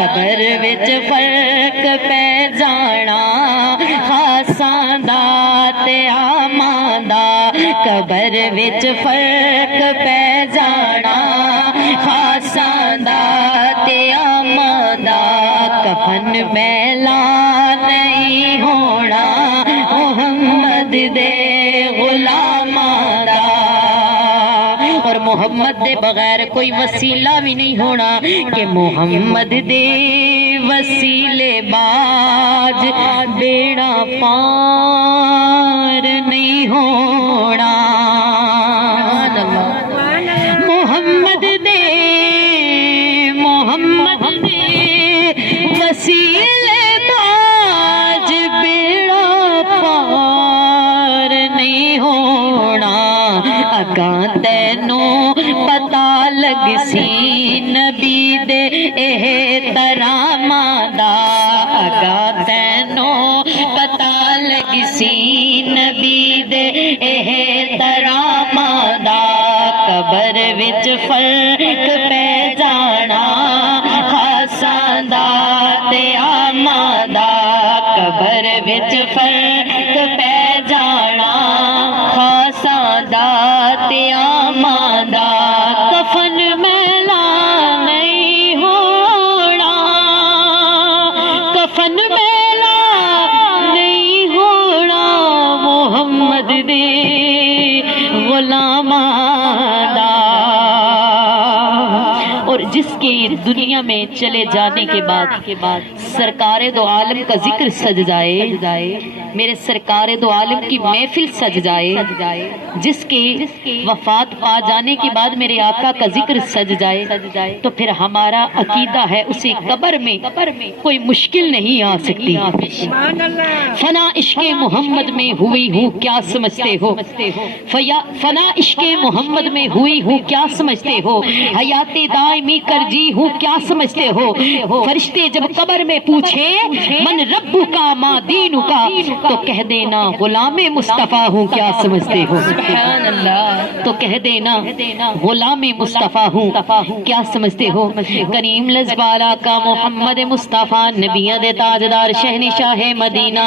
قبر وچ فرق پہ جانا خاصاں دا تے عاماں دا قبر وچ فرق پہ جانا خاصاں دا تے عاماں دا کفن میلا نہیں ہونا محمد دے غلاماں دا اور محمد دے بغیر کوئی وسیلہ بھی نہیں ہونا کہ محمد دے وسیلے باج بیڑا پار نہیں ہونا محمد دے وسیلے باج بیڑا پار نہیں ہونا اگاں تینوں پتا لگ سی نبی دے احتراماں دا اگاں تینوں پتا لگ سی نبی دے احتراماں دا قبر وچ فرق پہ جانا خاصاں دا تے عاماں دا قبر وچ فرق پہ جانا خاصاں دا تے عاماں دا کفن میلا نہیں ہونا کفن میلا نہیں ہونا محمد دے غلاماں دا اور جس کے دنیا میں چلے جانے کے بعد سرکار دو عالم کا ذکر سج جائے میرے سرکار دو عالم کی محفل سج جائے جس کے وفات پا جانے کے بعد میرے آقا کا ذکر سج جائے تو پھر ہمارا عقیدہ ہے اسے قبر میں کوئی مشکل نہیں آ سکتی فنا عشق محمد میں ہوئی ہوں کیا سمجھتے ہو فنا عشق محمد میں ہوئی ہوں کیا سمجھتے ہو حیات دائمی کر جی ہوں کیا سمجھتے ہو فرشتے جب قبر میں پوچھے من ربو کا ما دینو کا تو کہہ دینا غلام مصطفیٰ ہوں کیا سمجھتے ہو تو کہہ دینا غلام مصطفیٰ ہوں کیا سمجھتے ہو کریم لزبالا کا محمد مصطفیٰ نبیہ دے تاجدار شہنشاہ مدینہ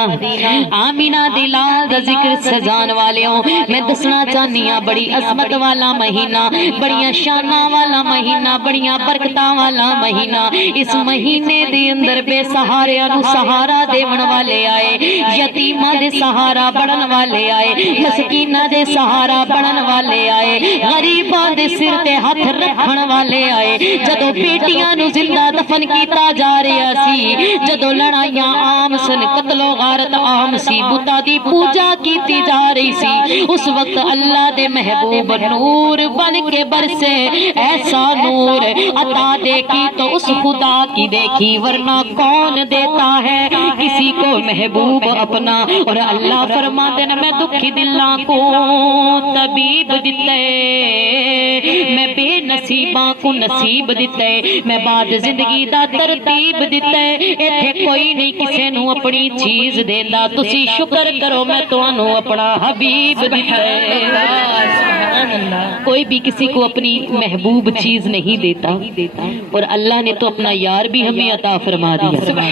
آمینہ دلال دا ذکر سجان والیوں میں دسنا چاہنیاں بڑی عظمت والا مہینہ بڑیاں شانہ والا مہینہ بڑیاں برکتاں والا مہینہ اس مہینے دے اندر بے سہاریاں نو سہارا دیون والے آئے یتیماں دے سہارا بڑھن والے آئے مسکیناں دے سہارا بڑھن والے آئے غریباں دے سر تے ہاتھ رکھن والے آئے جدو بیٹیاں نو زندہ دفن کیتا جا رہا سی جدو لڑائیاں عام سن قتل و غارت عام سی بتا دی پوجا کیتی جا رہی سی اس وقت اللہ دے محبوب نور بن کے برسے ایسا نور عطا دے کی تو اس خدا کی دیکھی ورنہ کون دیتا ہے کسی کو محبوب اپنا اور اللہ فرما دینا میں دکھی دلاں کو طبیب دیتے میں بے نصیباں کو نصیب دیتے میں بعد زندگی دا ترتیب دیتے ایتھے کوئی نہیں کسے نو اپنی چیز دیندا تسی شکر کرو میں تانوں اپنا حبیب دیتے کوئی بھی کسی کو اپنی محبوب چیز نہیں دیتا اور اللہ نے تو اپنا یار بھی ہمیں عطا فرما دیا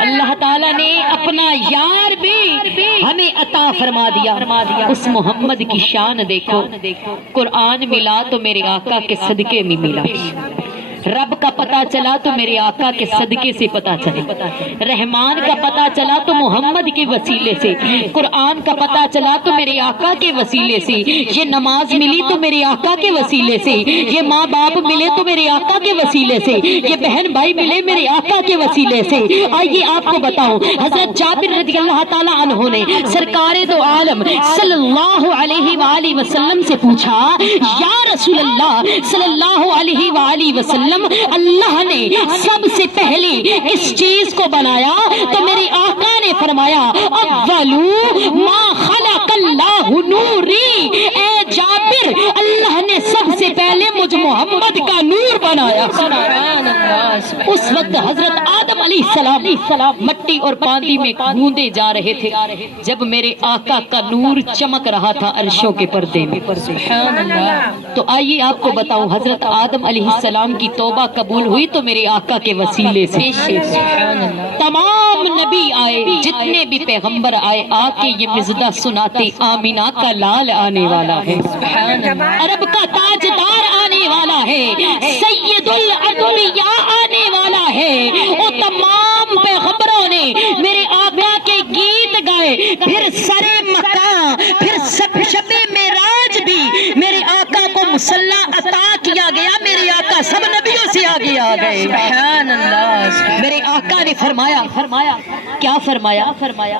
اللہ تعالیٰ نے اپنا یار بھی ہمیں عطا فرما دیا اس محمد کی شان دیکھو قرآن ملا تو میرے آقا کے صدقے میں ملا رب کا پتہ چلا تو میرے آقا کے صدقے سے پتہ چلا رحمان کا پتہ چلا تو محمد کے وسیلے سے قرآن کا پتہ چلا تو میرے آقا کے وسیلے سے یہ نماز ملی تو میرے آقا کے وسیلے سے یہ ماں باپ ملے تو میرے آقا کے وسیلے سے یہ بہن بھائی ملے میرے آقا کے وسیلے سے آئیے آپ کو بتاؤں حضرت جابر رضی اللہ تعالیٰ عنہ نے سرکار دو عالم صلی اللہ علیہ وآلہ وسلم سے پوچھا یا رسول اللہ صلی اللہ علیہ وآلہ وسلم اللہ نے سب سے پہلے کس چیز کو بنایا تو میرے آقا نے فرمایا اولو ما خلق اللہ نوری اے جابر اللہ نے سب سے پہلے مجھ محمد کا نور بنایا۔ اس وقت حضرت آدم علیہ السلام مٹی اور پانی میں گوندے جا رہے تھے جب میرے آقا کا نور چمک رہا تھا عرشوں کے پردے میں۔ تو آئیے آپ کو بتاؤں، حضرت آدم علیہ السلام کی توبہ قبول ہوئی تو میرے آقا کے وسیلے سے۔ تمام نبی آئے، جتنے بھی پیغمبر آئے، آ کے یہ مزدہ سناتے، آمینہ کا لال آنے والا ہے، عرب کا تاجدار آنے والا ہے، سید الانبیاء آنے والا ہے۔ اور تمام پیغمبروں نے میرے آقا کے گیت گائے، پھر سرے مکہ، پھر شب معراج بھی میرے آقا کو مصلی عطا کیا گیا۔ میرے آقا سب نبیوں سے آگے آ گئے۔ سبحان اللہ۔ میرے آقا نے فرمایا کیا فرمایا؟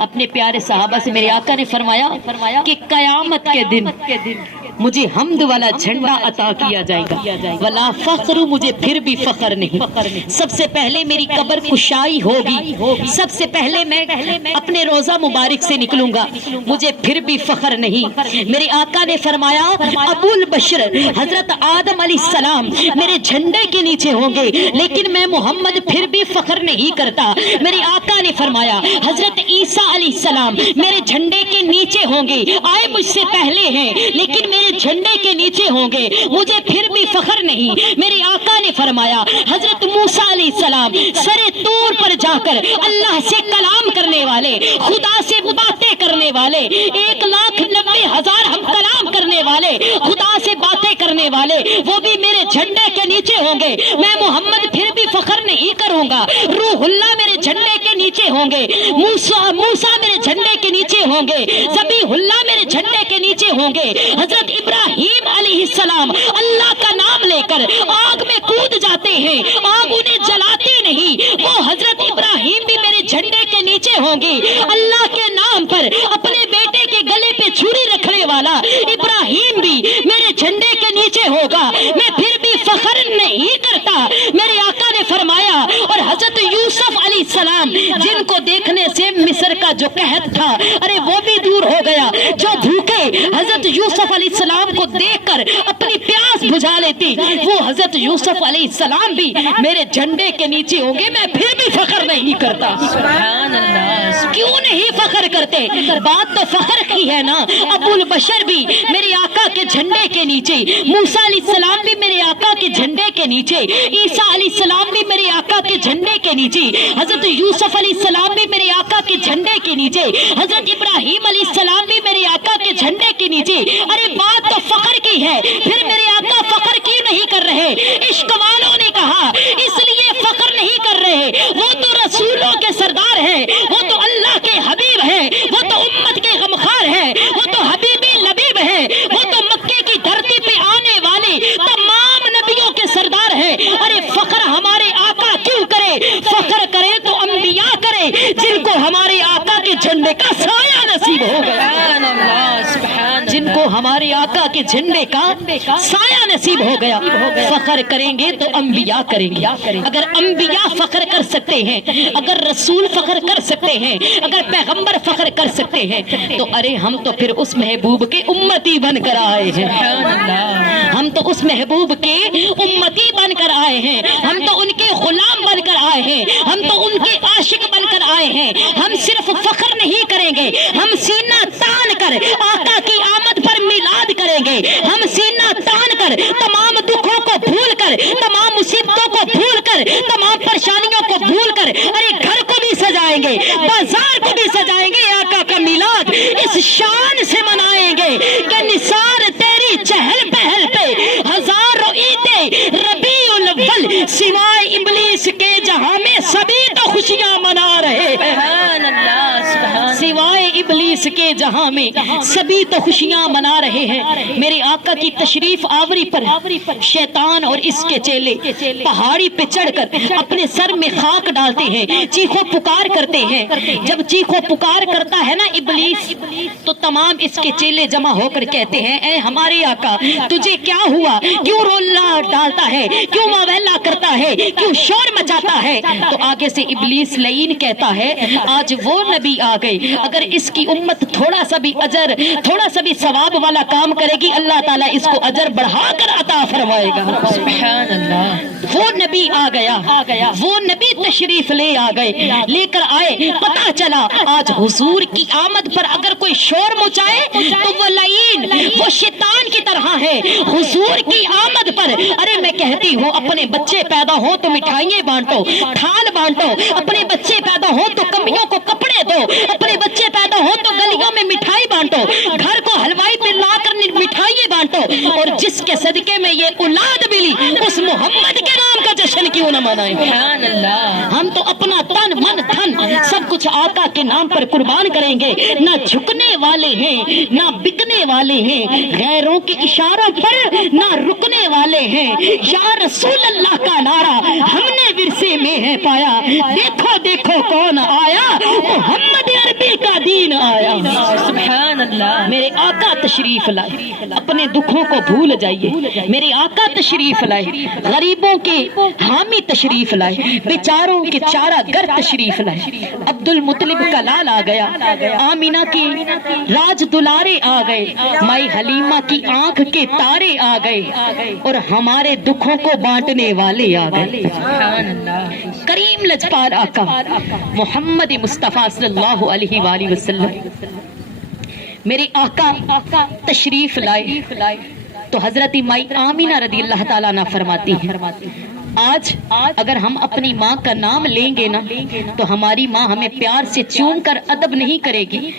اپنے پیارے صحابہ سے میرے آقا نے فرمایا کہ قیامت کے دن مجھے حمد والا جھنڈا عطا کیا جائے گا، ولا فخر، مجھے پھر بھی فخر نہیں۔ سب سے پہلے میری قبر کشائی ہوگی، سب سے پہلے میں اپنے روزہ مبارک سے نکلوں گا، مجھے پھر بھی فخر نہیں۔ میرے آقا نے فرمایا ابو البشر حضرت آدم علیہ السلام میرے جھنڈے کے نیچے ہوں گے، لیکن میں محمد پھر بھی فخر نہیں کرتا۔ میرے آقا نے فرمایا حضرت عیسیٰ علیہ السلام میرے جھنڈے کے نیچے ہوں گے، آئے مجھ سے پہلے ہیں لیکن میرے جھنڈے کے نیچے ہوں گے، مجھے پھر بھی فخر نہیں۔ میرے آقا نے فرمایا حضرت موسیٰ علیہ السلام سر طور پر جا کر اللہ سے کلام کرنے والے، خدا سے باتیں کرنے والے، 1,90,000 ہم کلام کرنے والے، خدا سے باتیں کرنے والے، وہ بھی میرے جھنڈے کے نیچے ہوں گے، میں محمد پھر بھی فخر نہیں کروں گا۔ روح اللہ میرے جھنڈے کے نیچے ہوں گے، موسیٰ میرے جھنڈے کے نیچے ہوں گے، ذبیح اللہ میرے جھنڈے کے نیچے ہوں گے۔ حضرت ابراہیم علیہ السلام اللہ کا نام لے کر آگ میں کود جاتے ہیں، آگ انہیں جلاتی نہیں، وہ حضرت ابراہیم بھی میرے جھنڈے کے نیچے ہوں گے۔ اللہ کے نام پر اپنے بیٹے کے گلے پہ چھری رکھنے والا ابراہیم بھی میرے جھنڈے کے نیچے ہوگا، میں پھر بھی فخر نہیں کرتا۔ میرے آقا نے فرمایا اور حضرت یوسف علیہ السلام جن کو دیکھنے سے مصر کا جو قحط تھا ارے وہ بھی دور ہو گیا، جو بھوکے حضرت یوسف علیہ السلام کو دیکھ کر اپنی پیاس بجھا لیتی، وہ حضرت یوسف علیہ السلام بھی میرے جھنڈے کے نیچے ہوں گے، میں پھر بھی فخر نہیں کرتا۔ سبحان اللہ۔ کیوں نہیں فخر کرتے؟ بات تو فخر کی ہے نا۔ ابو البشر بھی میرے آقا کے جھنڈے کے نیچے، موسیٰ علیہ السلام بھی میرے آقا کے جھنڈے کے نیچے، عیسیٰ علیہ السلام بھی میرے آقا کے جھنڈے کے نیچے، حضرت یوسف علیہ السلام بھی میرے آقا کے جھنڈے کے نیچے، حضرت ابراہیم علیہ السلام بھی میرے آقا کے جھنڈے کے نیچے۔ ارے بات تو فخر کی ہے، پھر میرے آقا فخر کیوں نہیں کر رہے؟ عشق والوں نے کہا اس لیے فخر نہیں کر رہے، وہ تو رسولوں کے سردار ہیں، وہ تو اللہ کے حبیب ہیں، وہ تو امت کے غمخوار ہیں، وہ تو حبیبی لبیب ہیں، وہ تو مکے کی دھرتی پہ آنے والے تمام نبیوں کے سردار ہیں۔ ارے فخر ہمارے آقا کیوں کرے؟ فخر کرے تو انبیاء کرے جن کو ہمارے آقا کے جھنڈے کا سایہ نصیب ہو گیا، جن کو ہمارے آقا کے جھنڈے کا سایہ نصیب ہو گیا۔ فخر کریں گے تو انبیاء کریں گے۔ اگر انبیاء فخر کر سکتے ہیں، اگر رسول فخر کر سکتے ہیں، اگر پیغمبر فخر کر سکتے ہیں تو ارے ہم تو پھر اس محبوب کے امتی بن کر آئے ہیں، ہم تو اس محبوب کے امتی بن کر آئے ہیں، ہم تو ان کے غلام بن کر آئے ہیں، ہم تو ان کے عاشق بن کر آئے ہیں۔ ہم صرف فخر نہیں کریں گے، ہم سینہ تان کر آقا کی آمد پر میلاد کریں گے، ہم سینہ تان کر تمام دکھوں کو بھول کر، تمام مصیبتوں کو بھول کر، تمام پریشانیوں کو بھول کر ارے گھر کو بھی سجائیں گے، بازار کو بھی سجائیں گے، آقا کا میلاد اس شان سے منائیں گے کہ نثار تیری چہل پہل پہ ہزاروں عیدیں ربیع الاول، سوائے ابلیس کے جہاں میں سبھی تو خوشیاں منا رہے ہیں، سوائے ابلیس کے جہاں میں سبھی تو خوشیاں منا رہے ہیں۔ میرے آقا کی تشریف آوری پر شیطان اور اس کے چیلے پہاڑی پہ چڑھ کر اپنے سر میں خاک ڈالتے ہیں، چیخو پکار کرتے ہیں۔ جب چیخو پکار کرتا ہے نا ابلیس تو تمام اس کے چیلے جمع ہو کر کہتے ہیں اے ہمارے آقا تجھے کیا ہوا، کیوں رولا ڈالتا ہے، کیوں واویلا کرتا ہے، کیوں شور مچاتا ہے؟ تو آگے سے ابلیس لعین کہتا ہے آج وہ نبی آ گئے اگر اس کی امت تھوڑا سا بھی اجر، تھوڑا سا بھی ثواب والا کام کرے گی، اللہ تعالیٰ اس کو اجر بڑھا کر عطا فرمائے گا۔ سبحان اللہ۔ وہ نبی آ گیا، وہ نبی تشریف لے آ گئے، لے کر آئے۔ پتہ چلا آج حضور کی آمد پر اگر کوئی شور مچائے تو وہ لعین، وہ شیطان کی طرح ہے۔ حضور کی آمد پر ارے میں کہتی ہوں اپنے بچے پیدا ہو تو مٹھائیاں بانٹو، تھال بانٹو، اپنے بچے پیدا ہو تو کمیوں کو کپڑے دو، اپنے بچے پیدا ہو تو گلیوں میں مٹھائی بانٹو، گھر کو حلوائی پہ لا کر مٹھائیاں بانٹو، اور جس کے صدقے میں یہ اولاد ملی اس محمد کے نام کا جشن کیوں نہ منائیں۔ سبحان اللہ۔ ہم تو اپنا تن من دھن سب کچھ آقا کے نام پر قربان کریں گے، نہ جھکنے والے ہیں نہ بکنے والے ہیں، غیروں کے اشاروں پر نہ رکنے والے ہیں۔ یا رسول اللہ کا نعرہ ہم نے ورثے میں ہے پایا، دیکھو دیکھو کون آیا، محمد عربی کا دین آیا۔ سبحان اللہ۔ میرے آقا تشریف لائے، اپنے دکھوں کو بھول جائیے، میرے آقا تشریف لائے، غریبوں کے حامی تشریف لائے، بیچاروں کے چارہ گر تشریف لائے۔ عبد المطلب کا لال آ گیا، آمینہ کی راج دلارے آ گئے، مائی حلیمہ کی آنکھ کے تارے آ گئے، اور ہمارے دکھوں کو بانٹنے والے آ گئے۔ کریم لجپال آقا محمد مصطفیٰ صلی اللہ علیہ وآلہ وسلم میرے آقا تشریف لائے تو حضرت مائی آمینہ رضی اللہ تعالیٰ عنہ فرماتی ہیں آج اگر ہم اپنی ماں کا نام لیں گے نا تو ہماری ماں ہمیں پیار سے چوم کر ادب نہیں کرے گی،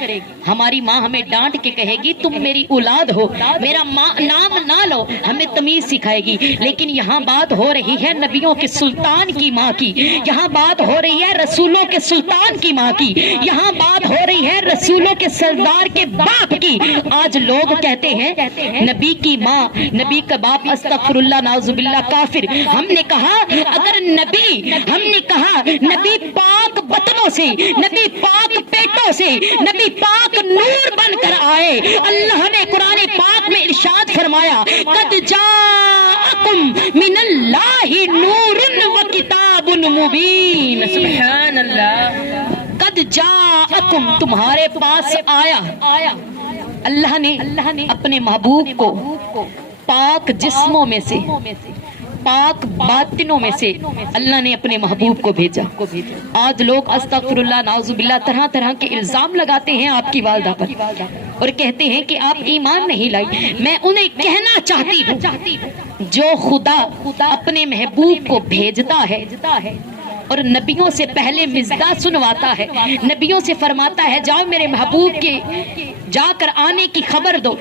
ہماری ماں ہمیں ڈانٹ کے کہے گی تم میری اولاد ہو، میرا نام نہ لو، ہمیں تمیز سکھائے گی۔ لیکن یہاں بات ہو رہی ہے نبیوں کے سلطان کی ماں کی، یہاں بات ہو رہی ہے رسولوں کے سلطان کی ماں کی، یہاں بات ہو رہی ہے رسولوں کے سردار کے باپ کی۔ آج لوگ کہتے ہیں نبی کی ماں، نبی کا باپ، استغفر اللہ نعوذ باللہ کافر۔ ہم نے کہا اگر نبی، ہم نے کہا نبی پاک بطنوں سے، نبی پاک پیٹوں سے، نبی پاک نور بن کر آئے۔ اللہ نے قرآن پاک میں ارشاد فرمایا قد جاءکم من اللہ نور و کتاب مبین۔ سبحان اللہ۔ قد جاءکم، تمہارے پاس آیا۔ اللہ نے اپنے محبوب کو پاک جسموں میں سے، پاک باطنوں میں سے اللہ نے اپنے محبوب کو بھیجا۔ آج لوگ استغفر اللہ نعوذ باللہ طرح طرح کے الزام لگاتے ہیں آپ کی والدہ پر اور کہتے ہیں کہ آپ ایمان نہیں لائی۔ میں انہیں کہنا چاہتی ہوں جو خدا اپنے محبوب کو بھیجتا ہے اور نبیوں سے پہلے مزدہ سنواتا ہے، نبیوں سے فرماتا ہے جاؤ میرے محبوب کے جا کر آنے کی خبر دو،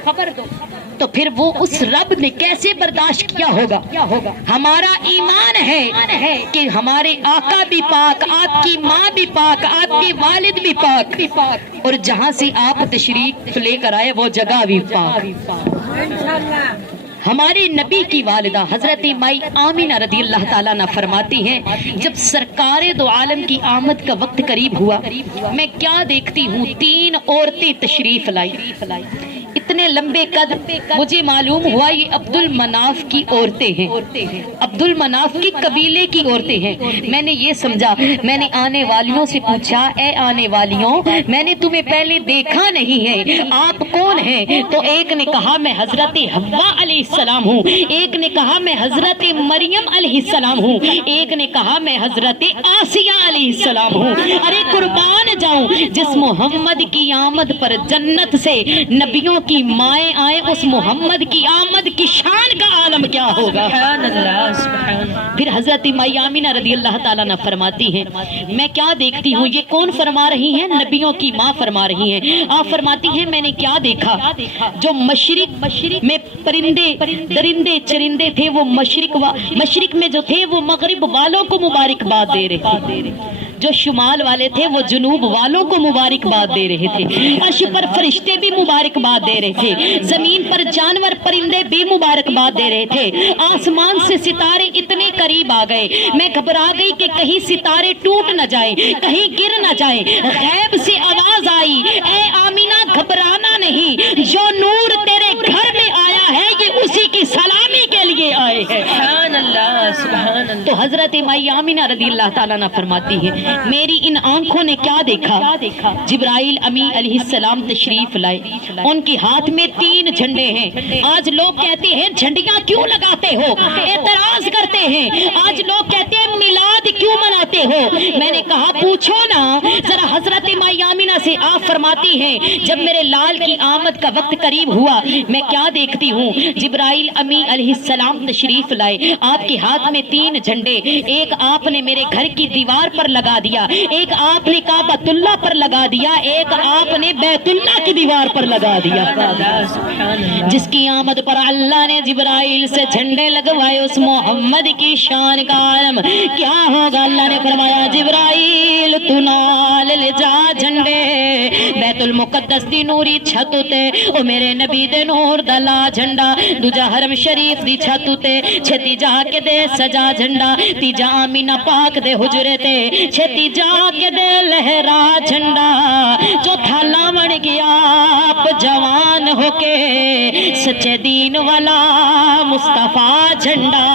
تو پھر وہ اس رب نے کیسے برداشت کیا ہوگا؟ ہمارا ایمان ہے کہ ہمارے آقا بھی پاک، آپ کی ماں بھی پاک، آپ کے والد بھی پاک، اور جہاں سے آپ تشریف لے کر آئے وہ جگہ بھی پاک۔ ہمارے نبی کی والدہ حضرت مائی آمینہ رضی اللہ تعالیٰ عنہ فرماتی ہیں جب سرکار دو عالم کی آمد کا وقت قریب ہوا میں کیا دیکھتی ہوں، 3 عورتیں تشریف لائی، اتنے لمبے قد، مجھے معلوم ہوا یہ عبد المناف کی عورتیں ہیں، عبد المناف کی قبیلے کی عورتیں ہیں۔ میں نے یہ سمجھا، میں نے آنے والیوں سے پوچھا اے آنے والیوں میں نے تمہیں پہلے دیکھا نہیں ہے، آپ کون ہیں؟ تو ایک نے کہا میں حضرت حوا علیہ السلام ہوں، ایک نے کہا میں حضرت مریم علیہ السلام ہوں، ایک نے کہا میں حضرت آسیہ علیہ السلام ہوں۔ ارے قربان جاؤں، جس محمد کی آمد پر جنت سے نبیوں کی مائیں آئے، اس محمد کی آمد کی شان کا عالم کیا ہوگا؟ پھر حضرت مائی آمینہ رضی اللہ تعالیٰ عنہ فرماتی ہیں میں کیا دیکھتی ہوں، یہ کون فرما رہی ہیں؟ نبیوں کی ماں فرما رہی ہیں۔ آپ فرماتی ہیں میں نے کیا دیکھا، جو مشرق میں پرندے درندے چرندے تھے وہ مشرق میں جو تھے وہ مغرب والوں کو مبارکباد دے رہے تھے، جو شمال والے تھے وہ جنوب والوں کو مبارکباد دے رہے تھے، عرش پر فرشتے بھی مبارکباد دے رہے تھے، زمین پر جانور پرندے بھی مبارکباد دے رہے تھے، آسمان سے ستارے اتنے قریب آ گئے میں گھبرا گئی کہ کہیں ستارے ٹوٹ نہ جائیں، کہیں گر نہ جائیں۔ غیب سے آواز آئی اے آمینہ گھبرانا نہیں، جو نور تیرے گھر میں آیا ہے یہ اسی کی سلامی کے لیے آئے ہیں۔ سبحان اللہ، سبحان اللہ۔ تو حضرت مائی آمینہ رضی اللہ تعالیٰ عنہ فرماتی ہے میری ان آنکھوں نے کیا دیکھا؟ جبرائیل امی علیہ السلام تشریف لائے، ان کی ہاتھ میں 3 جھنڈے ہیں۔ آج لوگ کہتے ہیں جھنڈیاں کیوں لگاتے ہو، اعتراض کرتے ہیں، آج لوگ کہتے ہیں میلاد کیوں مناتے ہو؟ میں نے کہا پوچھو نا ذرا حضرت مائی آمینہ سے۔ آپ فرماتی ہیں جب میرے لال کی آمد کا وقت قریب ہوا میں کیا دیکھتی ہوں، جبرائیل امی علیہ السلام تشریف لائے، آپ کے ہاتھ میں 3 جھنڈے، ایک آپ نے میرے گھر کی دیوار پر لگا دیا، ایک آپ نے کعبۃ اللہ پر لگا دیا، ایک آپ نے بیت اللہ کی دیوار پر لگا دیا۔ جس کی آمد پر اللہ نے جبرائیل سے جھنڈے لگوائے اس محمد کی شان کا عالم کیا ہوگا؟ اللہ نے فرمایا جبرائیل تو نال لے جا جھنڈے بیت المقدس دی نوری چھت تے، او میرے نبی دے نور دا لا جھنڈا، دوجا حرم شریف دی چھت تے چھتی جا کے دے سجا جھنڈا، تیجا آمینہ پاک دے حجرے تے چھتی جا کے دے لہرا جھنڈا، جو تھالا بن گیا آپ جوان ہو کے سچے دین والا مصطفیٰ جھنڈا۔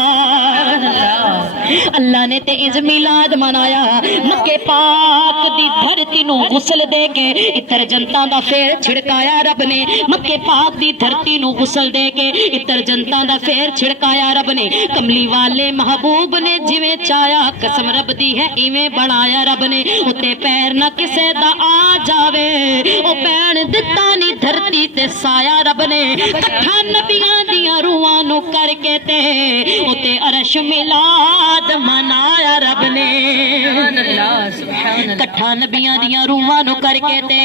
اللہ نے تے انج میلاد منایا، مکے پاک دی دھرتی نو غسل دے کے اتر جنتاں دا پھیر چھڑکایا رب نے، مکے پاک دی دھرتی نو غسل دے کے اتر جنتاں دا پھیر چھڑکایا رب نے، کملی والے محبوب نے جویں چایا قسم رب دی ہے ایویں بنایا رب نے، اتے پیر نہ کسے دا آ جاوے او پین دتا نہیں دھرتی تے سایا رب نے، کٹھا نبیاں دیاں روحاں نو کر کے تے اتے عرش میلاد منایا رب نے، کٹھا نبیاں دیاں روحاں نو کر کے تے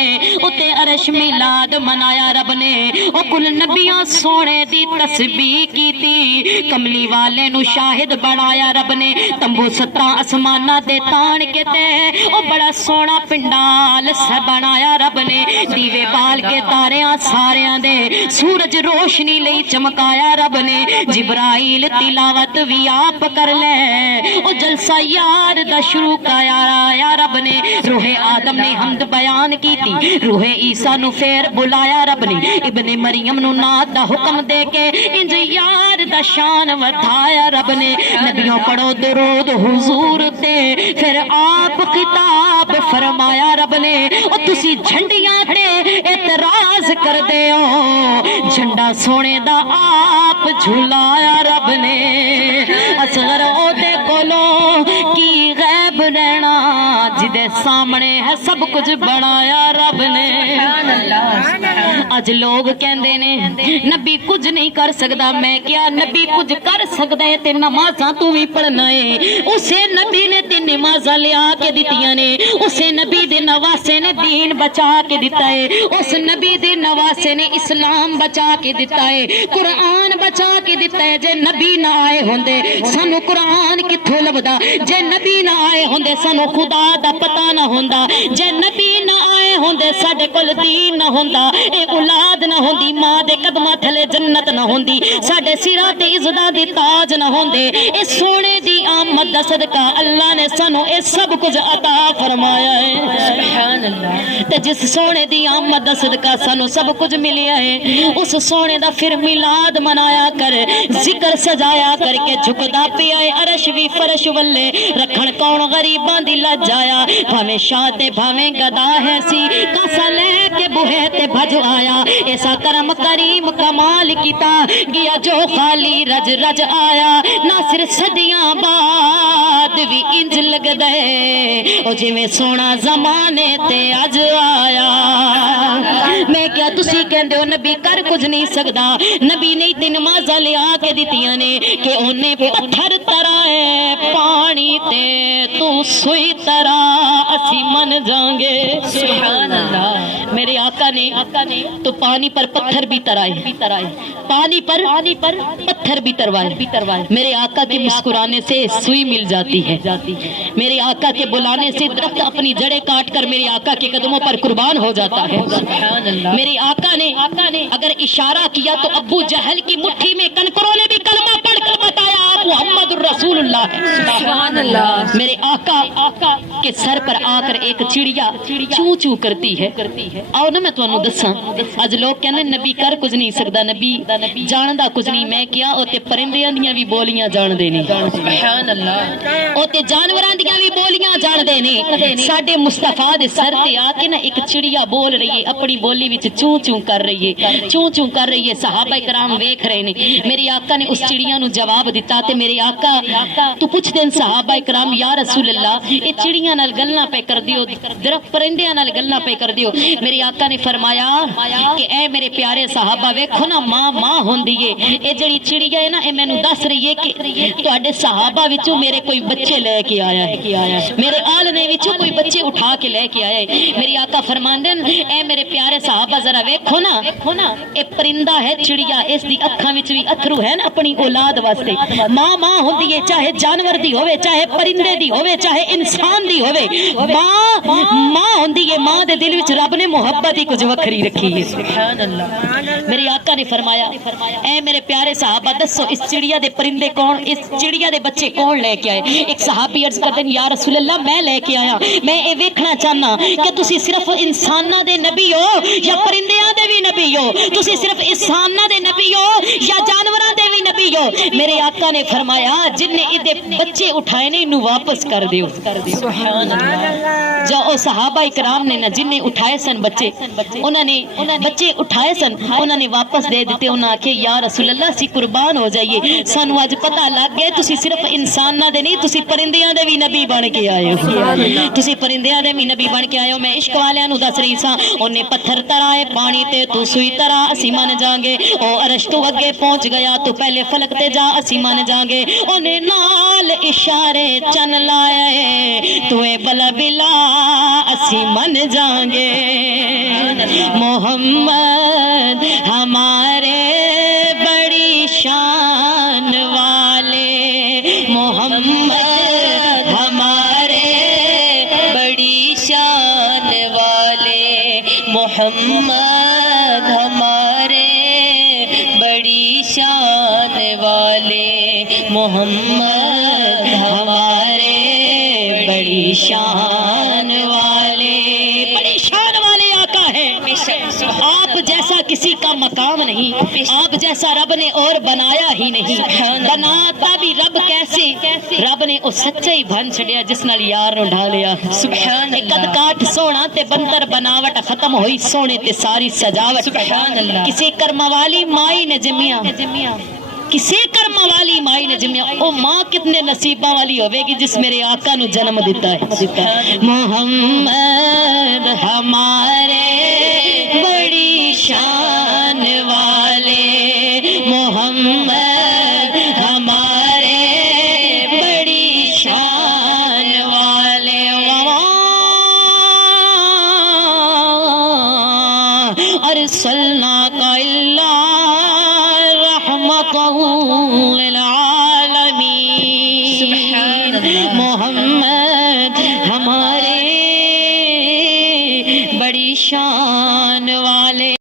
اتے عرش میلاد منایا رب نے، او کل نبیاں سونے دی تسبیح کیتی، کملی والے نو شاہد بنایا رب نے، تمبو 7 آسماناں دے تان کے تے او بڑا سونا پنڈال سا بنایا رب نے، دیوے بال کے تاریاں ساریاں دے سورج روشنی لئی چمکایا رب نے، جبرائیل تلاوت بھی آپ کر لے او جلسہ یار دا شروع کایا رب نے، روح آدم نے حمد بیان کی تھی، روح عیسیٰ نو پھر بلایا رب نے، ابن مریم نو نات دا حکم دے کے انج یار دا شان ودھایا رب نے، نبیوں پڑھو درود حضور تے پھر آپ خطاب فرمایا رب نے، او تسی جھنڈیاں تے اعتراض کر دے ہو، جھنڈا سونے دا آپ جھلایا رب نے، اصغر او دے کولوں کی غیب رہنا جدے سامنے ہے سب کچھ بنایا رب نے۔ اج لوگ کہندے نے نبی کچھ نہیں کر سکدا، میں کیا نبی کچھ کر سکدا ہے تے نمازاں تو بھی پڑھنا ہے، اسے نبی نے تے نمازاں لیا کے دتیاں نے، اسے نبی دے نواسے نے دین بچا کے دتا ہے، اس نبی دے نواسے نے اسلام بچا کے دتا ہے، قرآن بچا کے دتا ہے، جے نبی نہ آئے ہوندے سانو قرآن کتھوں لبدا، جے نبی نہ آئے ہوندے سانو خدا دا پتہ نہ ہوندا، جے نبی نہ آئے ہوندے ساڈے کول دین نہ ہوندا، اے اولاد نہ ہوندی، ماں دے قدماں تھلے جنت نہ ہوندی، ساڈے سراں تے عزتاں دے تاج نہ ہوندے، اے سونے دی آمد دا صدقہ اللہ نے سانو اے سب کچھ عطا فرمایا ہے، سبحان اللہ، تے جس سونے دی آمد دا صدقہ سانو سب کچھ ملیا ہے، اس سونے دا پھر میلاد منایا کر، ذکر سجایا کر کے جھکدا پیا اے عرش وی فرش ولے، رکھن کون غریباں دی لجایا، بھاویں شاہ تے بھاویں گدا ہے سی، کاسا لے کے بوہے تے بھج آیا، ایسا کرم کریم کمال کیتا، گیا جو خالی رج رج آیا، ناصر صدیاں بعد بھی انج لگ دے او جویں سونا زمانے تے اج آیا۔ میں کیا تسی کہندے ہو نبی کر کچھ نہیں سکدا، نبی نے تے نمازاں لیا کے دتیاں نے کہ اونے پتھر ترائے پانی تے تو سوئی طرح اسی من جائیں گے، سبحان اللہ، میرے آقا نے تو پانی پر پتھر بھی ترائے، پانی پر پتھر بھی تروائے، میرے آقا کے مسکرانے سے سوئی مل جاتی ہے، میرے آقا کے بلانے سے درخت اپنی جڑیں کاٹ کر میرے آقا کے قدموں پر قربان ہو جاتا ہے، میرے آقا نے اگر اشارہ کیا تو ابو جہل کی مٹھی میں کنکروں نے بھی کلمہ پڑھ کر بتایا محمد الرسول اللہ ہے. سبحان اللہ. میرے آقا کے سر پر آ کر ایک چڑیا چوں چوں کرتی ہے. آؤ نا میں تمہیں دساں. اج لوگ کہنے نبی کر کچھ نہیں سکتا, نبی جاندا کچھ نہیں. میں کیا او تے پرندیاں دیاں بھی بولیاں جان دے نے. سبحان اللہ. او تے جانوراں دیاں بھی بولیاں جان دے نے. ساڈے مصطفیٰ دے سر تے آ کے نا ایک چڑیا بول رہی ہے, اپنی بولی وچ چوں چوں کر رہی ہے, چوں چوں کر رہی ہے. صحابہ کرام ویکھ رہے نے. میرے آقا نے اس چڑیا نو جواب دیتا تے میرے آقا تو پوچھ دین صحابہ کرام یا رسول اللہ اے چڑیاں نال گلاں پہ کر دیو, درخت پرندیاں نال گلاں پہ کر دیو. میرے آقا نے فرمایا کہ اے میرے پیارے صحابہ ویکھو نا ماں ہوندی ہے. اے جڑی چڑیا ہے نا اے مینوں دس رہی ہے کہ تواڈے صحابہ وچوں میرے کوئی بچے لے کے آیا ہے, میرے آلنے وچوں کوئی بچے اٹھا کے لے کے آیا ہے. میرے آقا فرماندے اے میرے پیارے صحابہ ذرا ویکھو نا اے پرندہ ہے چڑیا, اس دی اکھاں وچ بھی اتھرو ہے نا اپنی اولاد واسطے. ماں ہوندی ہے, چاہے جانور دی ہوے, چاہے پرندے دی ہوے, چاہے انسان دی ہوے. ماں ہوندی ہے. ماں دے دل وچ رب نے محبت ہی کچھ وکھری رکھی ہے. سبحان اللہ. میرے آقا نے فرمایا اے میرے پیارے صحابہ دسو اس چڑیا دے پرندے کون, اس چڑیا دے بچے کون لے کے آئے. ایک صحابی عرض کرتے ہیں یا رسول اللہ میں لے کے آیا. میں اے ویکھنا چاہنا کہ تسی صرف انساناں دے نبی ہو یا پرندیاں دے بھی نبی ہو, تسی صرف انساناں دے نبی ہو یا جانوراں دے بھی نبی ہو. میرے آقا نے فرمایا جن نے ادے بچے اٹھائے نے انہوں واپس کر دیو. سبحان اللہ. جو او صحابہ کرام نے جن نے اٹھائے سن بچے, انہوں نے بچے اٹھائے سن, انہوں نے واپس دے دیتے. انہوں نے آکھے یا رسول اللہ سی قربان ہو جائیے, سانو اج پتہ لگ گیا تسی صرف انساناں دے نہیں تسی پرندیاں دے بھی نبی بن کے آئے ہو, تسی پرندیاں دے بھی نبی بن کے آئے ہو. میں عشق والیاں نو دس رہی ساں اونے پتھر ترائے پانی تے تو سوئی طرح اسی من جاں گے. او عرش تو اگے پہنچ گیا تو پہلے فلک تے جا اسی من جاں گے. اونے نال اشارے چن لائے تو اے بلا بلا اسی من جاں گے. محمد ہمارے بڑی شان والے, محمد ہمارے بڑی شان والے, محمد ہمارے بڑی شان والے, محمد ہمارے بڑی شان والے. بڑی شان والے آقا ہے. آپ جیسا کسی کا مقام نہیں, آپ جیسا رب نے اور بنایا ہی نہیں. بناتا بھی رب کیسے, رب نے او سچا ہی بن چھڑیا جس نال یار نو ڈھا لیا. سبحان اللہ. قد کاٹ سونا تے بندر بناوٹ ختم ہوئی سونے تے ساری سجاوٹ. سبحان اللہ. کسی کرم والی مائی نے جمیا, کسی کرم والی مائی نے جمیا. او ماں کتنے نصیبہ والی ہوے گی جس میرے آقا نو جنم دیتا ہے. محمد ہمارے بڑی شان والے, محمد ہمارے بڑی شان والے. ارسلناک الا رحمۃ للعالمین. محمد ہمارے بڑی شان والے.